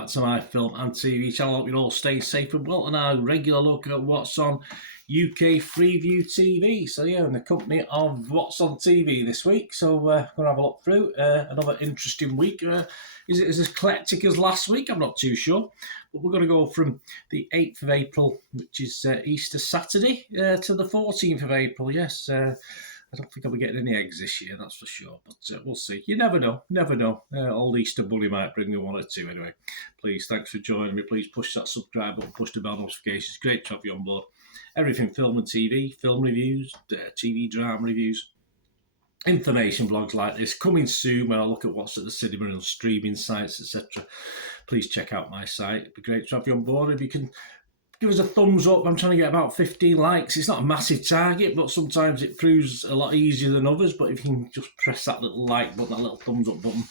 back to my film and TV channel. I hope you're all staying safe and well, and our regular look at what's on UK FREEVIEW TV. So yeah, in the company of what's on TV this week. So we're going to have a look through another interesting week. Is it as eclectic as last week? I'm not too sure. But we're going to go from the 8th of April, which is Easter Saturday, to the 14th of April. Yes, I don't think I'll be getting any eggs this year, that's for sure. But we'll see. You never know. Never know. Old Easter Bunny might bring me one or two anyway. Please, thanks for joining me. Please push that subscribe button, push the bell notifications. Great to have you on board. Everything film and TV, film reviews, TV drama reviews, information blogs like this. Coming soon when I look at what's at the cinema and streaming sites, etc. Please check out my site. It'd be great to have you on board. If you can give us a thumbs up. I'm trying to get about 15 likes. It's not a massive target, but sometimes it proves a lot easier than others. But if you can just press that little like button, that little thumbs up button,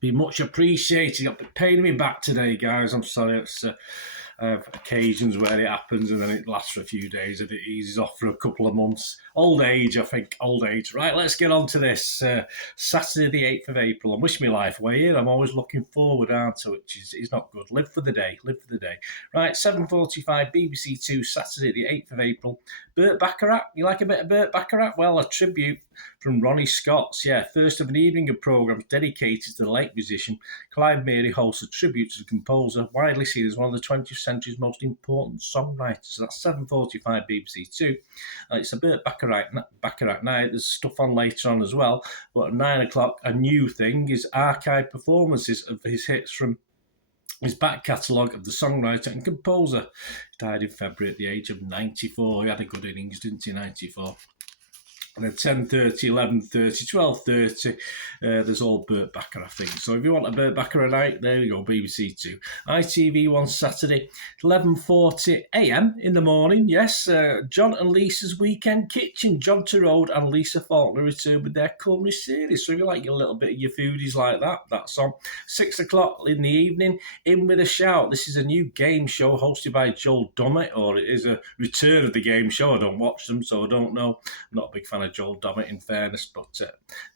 be much appreciated. I've been paying me back today, guys. I'm sorry. It's occasions where it happens and then it lasts for a few days and it eases off for a couple of months. Old age, I think. Old age. Right, let's get on to this. Saturday the 8th of April. I'm wishing my life away here. I'm always looking forward, aren't I? Which is not good. Live for the day. Live for the day. Right, 7:45 BBC 2, Saturday the 8th of April. Burt Bacharach. You like a bit of Burt Bacharach? Well, a tribute from Ronnie Scott's. Yeah, first of an evening of programmes dedicated to the late musician. Clive Mary hosts a tribute to the composer, widely seen as one of the 20th century's most important songwriters. So that's 7:45 BBC 2. It's a Burt Bacharach night. There's stuff on later on as well. But at 9 o'clock, a new thing is archive performances of his hits from his back catalogue of the songwriter and composer. He died in February at the age of 94. He had a good innings, didn't he, 94? And at 10:30, 11:30, 12:30, there's all Burt Bacharach things. So if you want a Burt Bacharach night, there you go, BBC 2. ITV1 Saturday, 11:40 a.m. in the morning. Yes, John and Lisa's Weekend Kitchen. John Turode and Lisa Faulkner return with their culinary series. So if you like a little bit of your foodies like that, that's on. 6 o'clock in the evening, In With a Shout. This is a new game show hosted by Joel Dommett, or it is a return of the game show. I don't watch them, so I don't know. I'm not a big fan of Joel Dommett, in fairness, but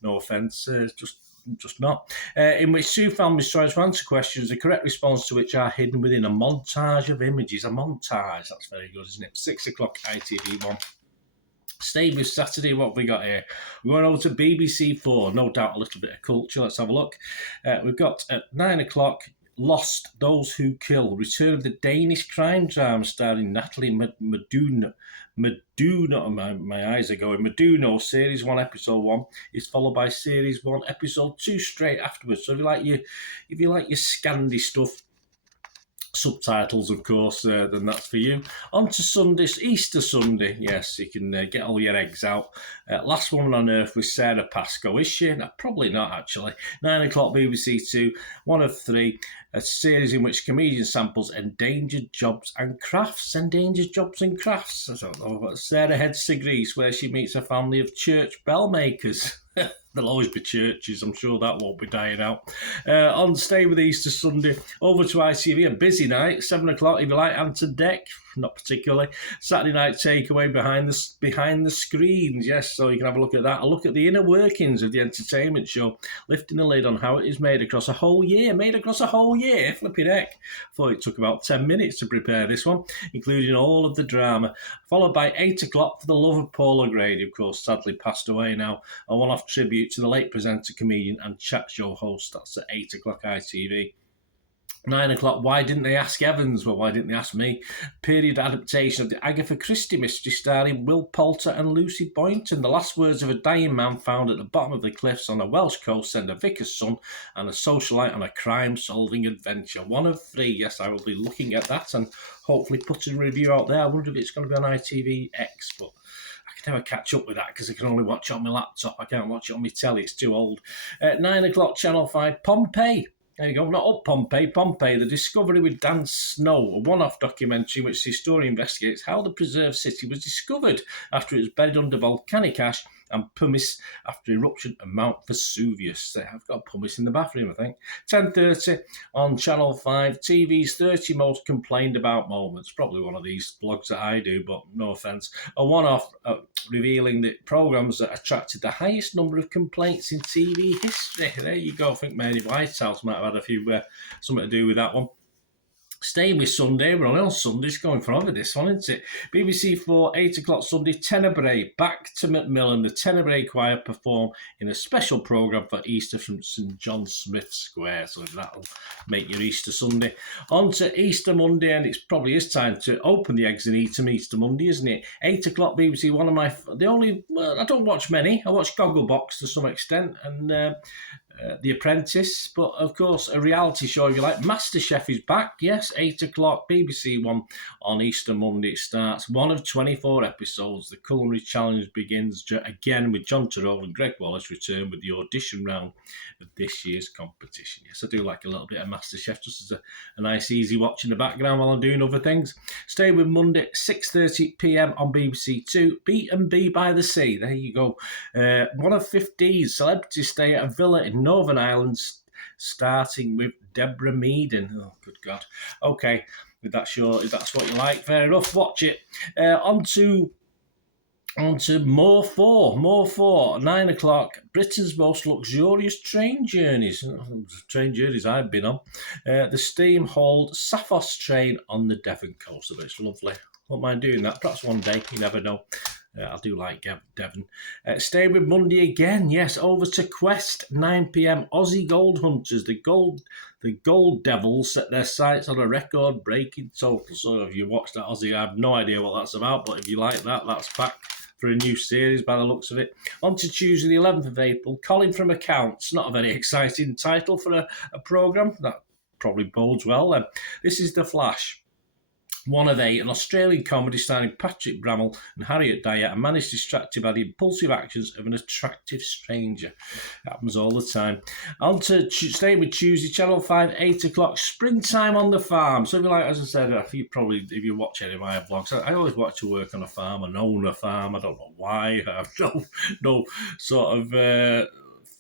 no offence, just not. In which two families try to answer questions, the correct response to which are hidden within a montage of images. A montage, that's very good, isn't it? 6 o'clock, ITV1. Stay with Saturday, what have we got here? We're going over to BBC 4, no doubt a little bit of culture. Let's have a look. We've got at 9 o'clock, Lost, Those Who Kill, return of the Danish crime drama starring Natalie Meduno, my eyes are going. Meduno, Series 1, Episode 1 is followed by Series 1, Episode 2 straight afterwards. So if you like your Scandi stuff, subtitles, of course, then that's for you. On to Sunday, Easter Sunday. Yes, you can get all your eggs out. Last Woman on Earth with Sarah Pascoe. Is she? No, probably not, actually. 9 o'clock, BBC 2, one of three. A series in which comedian samples endangered jobs and crafts. Endangered jobs and crafts. I don't know. But Sarah heads to Greece, where she meets a family of church bell makers. There'll always be churches. I'm sure that won't be dying out. On Stay with Easter Sunday, over to ITV, a busy night, 7 o'clock, if you like, Anton Deck, not particularly. Saturday night takeaway behind the screens, yes, so you can have a look at that. A look at the inner workings of the entertainment show, lifting the lid on how it is made across a whole year. Flipping heck. Thought it took about 10 minutes to prepare this one, including all of the drama. Followed by 8 o'clock, For the Love of Paul O'Grady, of course, sadly passed away now. A one-off tribute to the late presenter, comedian and chat show host. That's at 8 o'clock ITV. 9 o'clock, Why Didn't They Ask Evans? Well, why didn't they ask me? Period adaptation of the Agatha Christie mystery starring Will Poulter and Lucy Boynton. The last words of a dying man found at the bottom of the cliffs on the Welsh coast send a vicar's son and a socialite on a crime-solving adventure. One of three. Yes, I will be looking at that and hopefully putting a review out there. I wonder if it's going to be on ITVX, but I can never catch up with that because I can only watch it on my laptop. I can't watch it on my telly. It's too old. At 9 o'clock, Channel 5, Pompeii. There you go, not up Pompeii, The Discovery with Dan Snow, a one-off documentary in which the story investigates how the preserved city was discovered after it was buried under volcanic ash and pumice after eruption of Mount Vesuvius. I've got pumice in the bathroom, I think. 10:30 on Channel 5, TV's 30 most complained about moments. Probably one of these blogs that I do, but no offence. A one-off revealing the programmes that attracted the highest number of complaints in TV history. There you go. I think Mary Whitehouse might have had a few something to do with that one. Staying with Sunday, we're only on Sundays, going forever this one, isn't it? BBC 4, 8 o'clock Sunday, Tenebrae, back to Macmillan. The Tenebrae Choir perform in a special programme for Easter from St John Smith Square, so that'll make your Easter Sunday. On to Easter Monday, and it probably is time to open the eggs and eat them Easter Monday, isn't it? 8 o'clock BBC, one of my, I don't watch many, I watch Gogglebox to some extent, and The Apprentice, but of course a reality show if you like. MasterChef is back, yes, 8 o'clock, BBC One on Easter Monday. It starts, one of 24 episodes. The culinary challenge begins again with John Turrell and Greg Wallace return with the audition round of this year's competition. Yes, I do like a little bit of MasterChef, just as a nice easy watch in the background while I'm doing other things. Stay with Monday, 6:30pm on BBC Two, B&B by the Sea. There you go. One of 15 celebrities stay at a villa in Northern Ireland, starting with Deborah Meaden. Oh, good God. Okay, if that's what you like, fair enough, watch it. On to More 4, 9 o'clock, Britain's most luxurious train journeys. Train journeys I've been on. The steam-hauled Saphos train on the Devon coast. It's lovely. Won't mind doing that. Perhaps one day, you never know. I do like Devon. Stay with Monday again. Yes, over to Quest, 9pm. Aussie Gold Hunters, the Gold Devils, set their sights on a record-breaking total. So if you watch that Aussie, I have no idea what that's about, but if you like that, that's back for a new series by the looks of it. On to Tuesday, the 11th of April, Colin from Accounts. Not a very exciting title for a programme. That probably bodes well then. This is The Flash. 1 of 8, an Australian comedy starring Patrick Brammall and Harriet Dyer, a man is distracted by the impulsive actions of an attractive stranger. Happens all the time. On to staying with Tuesday, Channel 5, 8 o'clock, Springtime on the Farm. So, like, as I said, if you watch any of my vlogs, I always want to work on a farm and own a farm. I don't know why. I have no sort of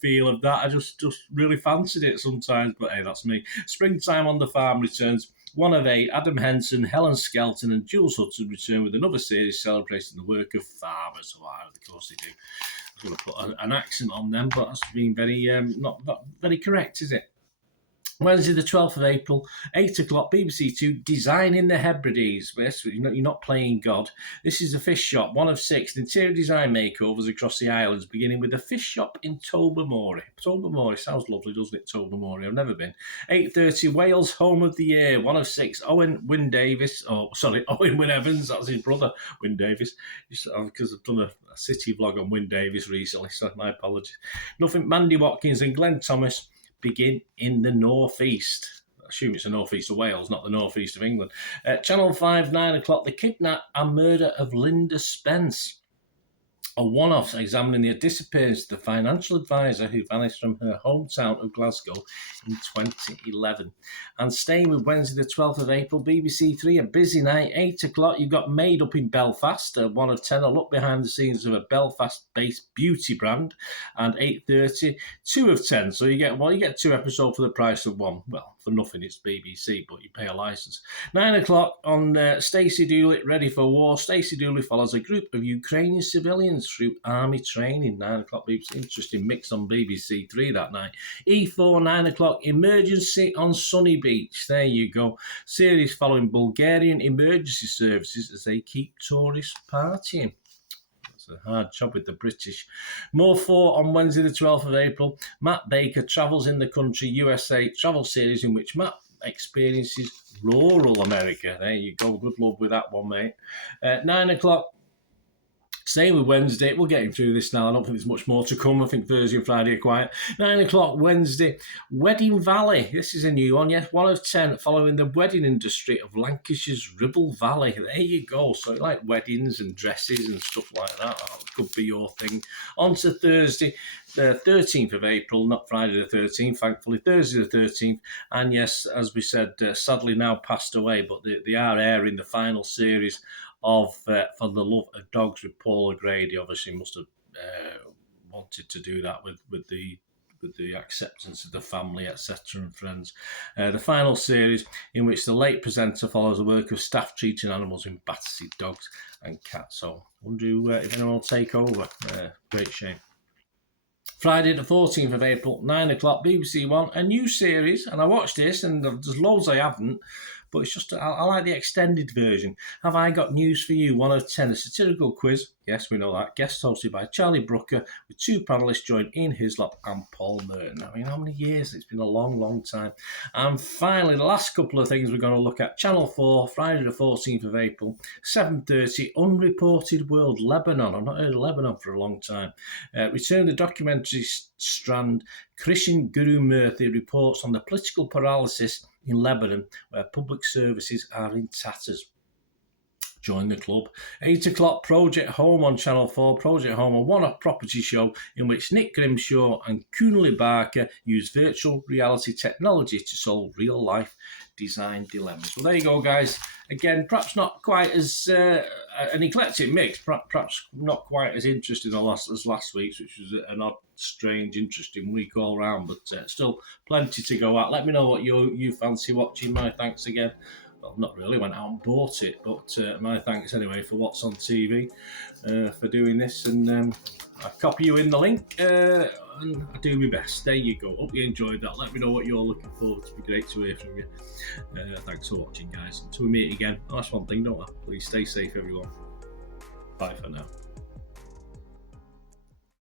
feel of that. I just really fancied it sometimes, but hey, that's me. Springtime on the Farm returns. 1 of 8, Adam Henson, Helen Skelton and Jules Hudson return with another series celebrating the work of farmers. Well, of course they do. I was going to put an accent on them, but that's being very not very correct, is it? Wednesday the 12th of April, 8 o'clock, BBC Two, Designing the Hebrides. Yes, you're not playing God. This is a fish shop, 1 of 6, interior design makeovers across the islands, beginning with a fish shop in Tobermory. Tobermory sounds lovely, doesn't it, Tobermory? I've never been. 8:30, Wales Home of the Year, 1 of 6, Owen Wyn Evans, that's his brother, Wyn Davis, because I've done a city vlog on Wyn Davis recently, so my apologies. Nothing, Mandy Watkins and Glenn Thomas begin in the northeast. I assume it's the northeast of Wales, not the northeast of England. Channel 5, 9 o'clock, The Kidnap and Murder of Linda Spence. A one-off examining the disappearance of the financial advisor who vanished from her hometown of Glasgow in 2011. And staying with Wednesday the 12th of April, BBC Three, a busy night, 8 o'clock, you've got Made Up in Belfast, 1 of 10, a look behind the scenes of a Belfast-based beauty brand, and 8:30, 2 of 10. So you get 2 episodes for the price of 1. Well, for nothing, it's BBC, but you pay a licence. 9 o'clock on Stacey Dooley, Ready for War. Stacey Dooley follows a group of Ukrainian civilians through army training. 9 o'clock, BBC. Interesting mix on BBC Three that night. E4, 9 o'clock, Emergency on Sunny Beach. There you go. Series following Bulgarian emergency services as they keep tourists partying. A hard job with the British. More 4 on Wednesday the 12th of April. Matt Baker travels in the country, USA, travel series in which Matt experiences rural America. There you go. Good luck with that one, mate. 9 o'clock. Same with Wednesday. We're getting through this now. I don't think there's much more to come. I think Thursday and Friday are quiet. 9 o'clock Wednesday. Wedding Valley. This is a new one, yes. 1 of 10 following the wedding industry of Lancashire's Ribble Valley. There you go. So you like weddings and dresses and stuff like that. That could be your thing. On to Thursday, the 13th of April, not Friday the 13th, thankfully. Thursday the 13th. And yes, as we said, sadly now passed away, but they are airing the final series of For the Love of Dogs with Paul O'Grady. Obviously must have wanted to do that with the acceptance of the family, etc., and friends. The final series, in which the late presenter follows the work of staff treating animals in Battersea dogs and cats. So, I wonder if anyone will take over. Great shame. Friday the 14th of April, 9 o'clock, BBC One, a new series, and I watched this, and there's loads I haven't, but it's just, I like the extended version. Have I Got News for You? 1 out of 10, a satirical quiz. Yes, we know that. Guest hosted by Charlie Brooker, with 2 panellists joined Ian Hislop and Paul Merton. I mean, how many years? It's been a long, long time. And finally, the last couple of things we're going to look at. Channel 4, Friday the 14th of April, 7:30, Unreported World, Lebanon. I've not heard of Lebanon for a long time. Return the documentary strand. Krishan Guru Murthy reports on the political paralysis in Lebanon, where public services are in tatters. Join the club. 8 o'clock, Project Home on Channel 4. Project Home, a one-off property show in which Nick Grimshaw and Kunle Barker use virtual reality technology to solve real-life design dilemmas. Well, there you go, guys. Again, perhaps not quite as an eclectic mix, perhaps not quite as interesting as last week's, which was an odd, strange, interesting week all round, but still plenty to go at. Let me know what you fancy watching. My thanks again. Well, not really, went out and bought it, but my thanks anyway for what's on TV, for doing this, and I copy you in the link, and I do my best. There you go. Hope you enjoyed that. Let me know what you're looking forward to. It'd be great to hear from you. Thanks for watching, guys. Until we meet again, that's one thing, don't I? Please stay safe, everyone. Bye for now.